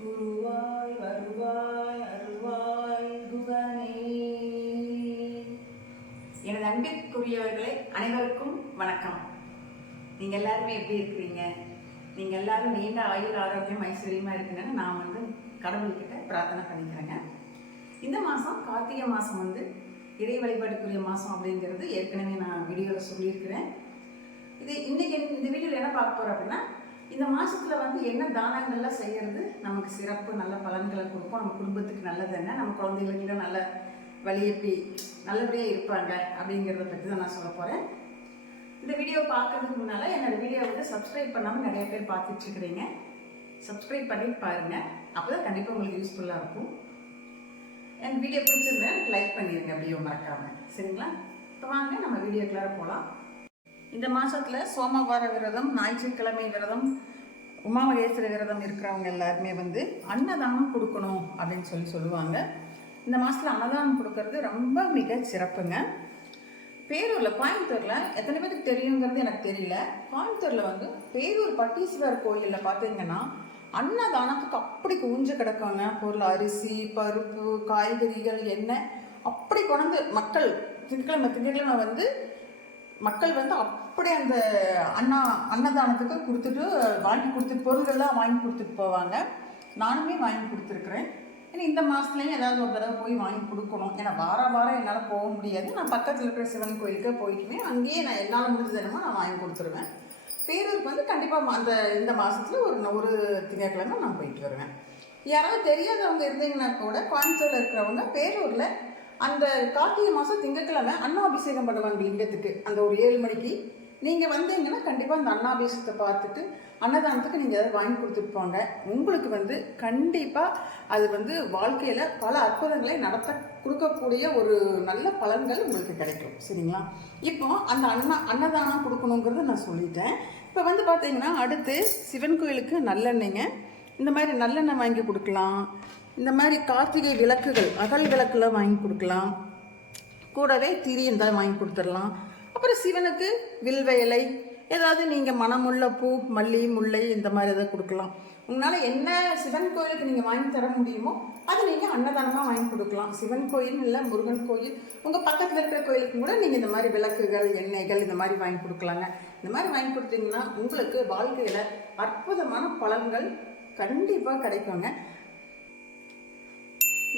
குருவாய் வருவாய் அருள்வாய் குகனே. எனது அன்பிற்குரியவர்களே அனைவருக்கும் வணக்கம். நீங்க எல்லாருமே எப்படி இருக்கிறீங்க? நீங்க எல்லாரும் நீண்ட ஆயுள் ஆரோக்கியம் ஐஸ்வர்யமா இருக்குங்கன்னு நான் வந்து கடவுள்கிட்ட பிரார்த்தனை பண்ணிக்கிறேங்க. இந்த மாதம் கார்த்திகை மாதம் வந்து இறை வழிபாட்டுக்குரிய மாதம் அப்படிங்கிறது ஏற்கனவே நான் வீடியோவில் சொல்லியிருக்கிறேன். இது இன்னைக்கு இந்த வீடியோவில் என்ன பார்க்க போகிறோம் அப்படின்னா இந்த மாதத்தில் வந்து என்ன தானங்கள்லாம் செய்கிறது நமக்கு சிறப்பு நல்ல பலன்களை கொடுக்கும் நம்ம குடும்பத்துக்கு நல்லது என்ன? நம்ம குழந்தைகளுக்கு நல்ல வழி எப்படி நல்லபடியாக இருப்பாங்க அப்படிங்கிறத பற்றி தான் நான் சொல்ல போகிறேன் இந்த வீடியோ பார்க்கறதுக்கு முன்னால் என்னோட வீடியோ வந்து சப்ஸ்கிரைப் பண்ணாமல் நிறைய பேர் பார்த்துட்ருக்குறீங்க சப்ஸ்கிரைப் பண்ணி பாருங்கள் அப்போ தான் கண்டிப்பாக உங்களுக்கு யூஸ்ஃபுல்லாக இருக்கும். என் வீடியோ பிடிச்சிருந்தேன் லைக் பண்ணிடுங்க வீடியோ மறக்காமல் சரிங்களா? இப்போ வாங்க நம்ம வீடியோக்குள்ளார போகலாம் இந்த மாதத்தில் சோமவார விரதம் ஞாயிற்றுக்கிழமை விரதம் உமாமகேஸ்வர விரதம் இருக்கிறவங்க எல்லாருமே வந்து அன்னதானம் கொடுக்கணும் அப்படின்னு சொல்லி சொல்லுவாங்க. இந்த மாதத்தில் அன்னதானம் கொடுக்கறது ரொம்ப மிக சிறப்புங்க. பேரூரில் கோயம்புத்தூரில் எத்தனை பேருக்கு தெரியுங்கிறது எனக்கு தெரியல. கோயம்புத்தூரில் வந்து பேரூர் பட்டீஸ்வரர் கோயிலில் பார்த்தீங்கன்னா அன்னதானத்துக்கு அப்படி குவிஞ்சு கிடக்காங்க. பொருள் அரிசி பருப்பு காய்கறிகள் எண்ணெய் அப்படி கொண்டு மக்கள் திங்கக்கிழமை திங்கக்கிழமை வந்து மக்கள் வந்து அப்படி அந்த அண்ணா அன்னதானத்துக்கு கொடுத்துட்டு வாங்கி கொடுத்துட்டு பொருள்கள்லாம் வாங்கி கொடுத்துட்டு போவாங்க. நானுமே வாங்கி கொடுத்துருக்குறேன். ஏன்னா இந்த மாதத்துலேயும் ஏதாவது ஒரு தடவை போய் வாங்கி கொடுக்கணும். ஏன்னா வார வாரம் என்னால் போக முடியாது. நான் பக்கத்தில் இருக்கிற சிவன் கோயிலுக்கு போய்க்குவேன் அங்கேயே நான் என்னால் முடிஞ்ச தினமும் நான் வாங்கி கொடுத்துருவேன். பேரூருக்கு வந்து கண்டிப்பாக அந்த இந்த மாதத்தில் ஒரு ஒரு திங்கட்கிழமை நான் போயிட்டு வருவேன். யாராவது தெரியாதவங்க இருந்தீங்கன்னா கூட கோயம்புத்தூரில் இருக்கிறவங்க பேரூரில் அந்த கார்த்திகை மாதம் திங்கட்கிழமை அன்னாபிஷேகம் பண்ணுவாங்க லிங்கத்துக்கு. அந்த ஒரு ஏழு மணிக்கு. நீங்கள் வந்தீங்கன்னா கண்டிப்பாக அந்த அன்னாபிஷேகத்தை பார்த்துட்டு அன்னதானத்துக்கு நீங்கள் அதை வாங்கி கொடுத்துட்டு போங்க. உங்களுக்கு வந்து கண்டிப்பாக அது வந்து வாழ்க்கையில் பல அற்புதங்களை நடத்த கொடுக்கக்கூடிய ஒரு நல்ல பலன்கள் உங்களுக்கு கிடைக்கும். சரிங்களா? இப்போ அந்த அண்ணா அன்னதானம் கொடுக்கணுங்கிறத நான் சொல்லிட்டேன். இப்போ வந்து பார்த்தீங்கன்னா அடுத்து சிவன் கோயிலுக்கு நல்லெண்ணெய்ங்க. இந்த மாதிரி நல்லெண்ணெய் வாங்கி கொடுக்கலாம். இந்த மாதிரி கார்த்திகை விளக்குகள் அகல் விளக்குலாம் வாங்கி கொடுக்கலாம். கூடவே திரி இருந்தால் வாங்கி கொடுத்துடலாம். அப்புறம் சிவனுக்கு வில்வேலை ஏதாவது நீங்கள் மனமுள்ள பூ மல்லி முல்லை இந்த மாதிரி எதாவது கொடுக்கலாம். உங்களால் என்ன சிவன் கோயிலுக்கு நீங்கள் வாங்கி தர முடியுமோ அதை நீங்கள் அன்னதானமாக வாங்கி கொடுக்கலாம். சிவன் கோயில் இல்லை முருகன் கோயில் உங்கள் பக்கத்தில் இருக்கிற கோயிலுக்கு கூட நீங்கள் இந்த மாதிரி விளக்குகள் எண்ணெய்கள் இந்த மாதிரி வாங்கி கொடுக்கலாங்க. இந்த மாதிரி வாங்கி கொடுத்தீங்கன்னா உங்களுக்கு வாழ்க்கையில் அற்புதமான பலன்கள் கண்டிப்பாக கிடைக்குங்க.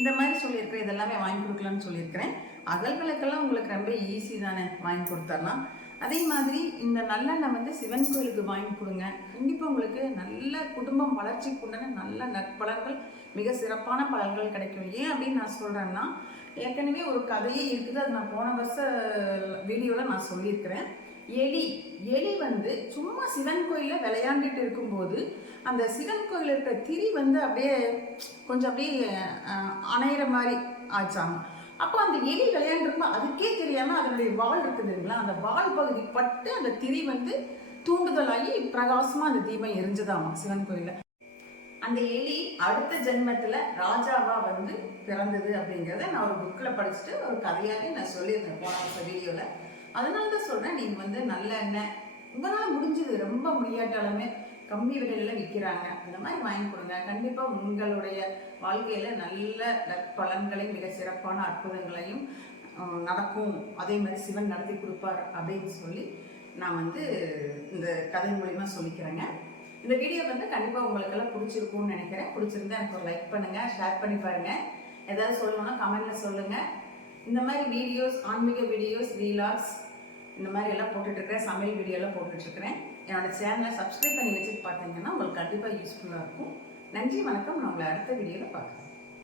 இந்த மாதிரி சொல்லியிருக்கிறேன் இதெல்லாமே வாங்கி கொடுக்கலான்னு சொல்லியிருக்கிறேன். அகல் விளக்கெல்லாம் உங்களுக்கு ரொம்ப ஈஸி தானே வாங்கி கொடுத்துடலாம் அதே மாதிரி இந்த நல்லெண்ணெய் வந்து சிவன் கோயிலுக்கு வாங்கி கொடுங்க. கண்டிப்பாக உங்களுக்கு நல்ல குடும்பம் வளர்ச்சிக்கு உண்டான நல்ல நற்பலன்கள் மிக சிறப்பான பலன்கள் கிடைக்கும். ஏன் அப்படின்னு நான் சொல்கிறேன்னா ஏற்கனவே ஒரு கதையே இருக்குது. அது நான் போன வருஷ வீடியோவில் நான் சொல்லியிருக்கிறேன். எலி எலி வந்து சும்மா சிவன் கோயிலில் விளையாண்டுட்டு இருக்கும்போது அந்த சிவன் கோயில் இருக்கிற திரி வந்து அப்படியே கொஞ்சம் அப்படியே அணையிற மாதிரி ஆச்சாங்க அப்போ அந்த எலி விளையாண்டுருக்கும்போது அதுக்கே தெரியாமல் அதனுடைய வால் இருக்குதுங்களா அந்த வால் பகுதி பட்டு அந்த திரி வந்து தூண்டுதலாகி பிரகாசமாக அந்த தீபம் எரிஞ்சுதாமா சிவன் கோயிலில். அந்த எலி அடுத்த ஜென்மத்தில் ராஜாவா வந்து பிறந்தது அப்படிங்கிறத நான் ஒரு புக்கில் படிச்சுட்டு ஒரு கதையாகவே நான் சொல்லியிருந்தேன் போன வீடியோவில் அதனால தான் சொல்கிறேன் நீங்கள் வந்து நல்ல எண்ணெய். உங்களால் முடிஞ்சது ரொம்ப முடியாட்டாலுமே கம்மி விலையில் விற்கிறாங்க அந்த மாதிரி வாங்கி கொடுங்க. கண்டிப்பாக உங்களுடைய வாழ்க்கையில் நல்ல நற்பலன்களையும் மிக சிறப்பான அற்புதங்களையும் நடக்கும். அதே மாதிரி சிவன் நடத்தி கொடுப்பார் அப்படின்னு சொல்லி நான் வந்து இந்த கதை மூலிமா சொல்லிக்கிறேங்க. இந்த வீடியோ வந்து கண்டிப்பாக உங்களுக்கெல்லாம் பிடிச்சிருக்கும்னு நினைக்கிறேன். பிடிச்சிருந்தா எனக்கு ஒரு லைக் பண்ணுங்கள் ஷேர் பண்ணி பாருங்கள் ஏதாவது சொல்லணும்னா கமெண்ட்ல சொல்லுங்கள் இந்த மாதிரி வீடியோஸ் ஆன்மீக வீடியோஸ் வீலாக்ஸ் இந்த மாதிரி எல்லாம் போட்டுட்ருக்கிறேன் சமையல் வீடியோலாம் போட்டுட்ருக்கிறேன் என்னோடய இருக்கிறேன் சேனலை சப்ஸ்கிரைப் பண்ணி வச்சுட்டு பார்த்தீங்கன்னா உங்களுக்கு கண்டிப்பாக யூஸ்ஃபுல்லாக இருக்கும். நன்றி வணக்கம். நான் உங்களை அடுத்த வீடியோவில் பார்க்குறேன்.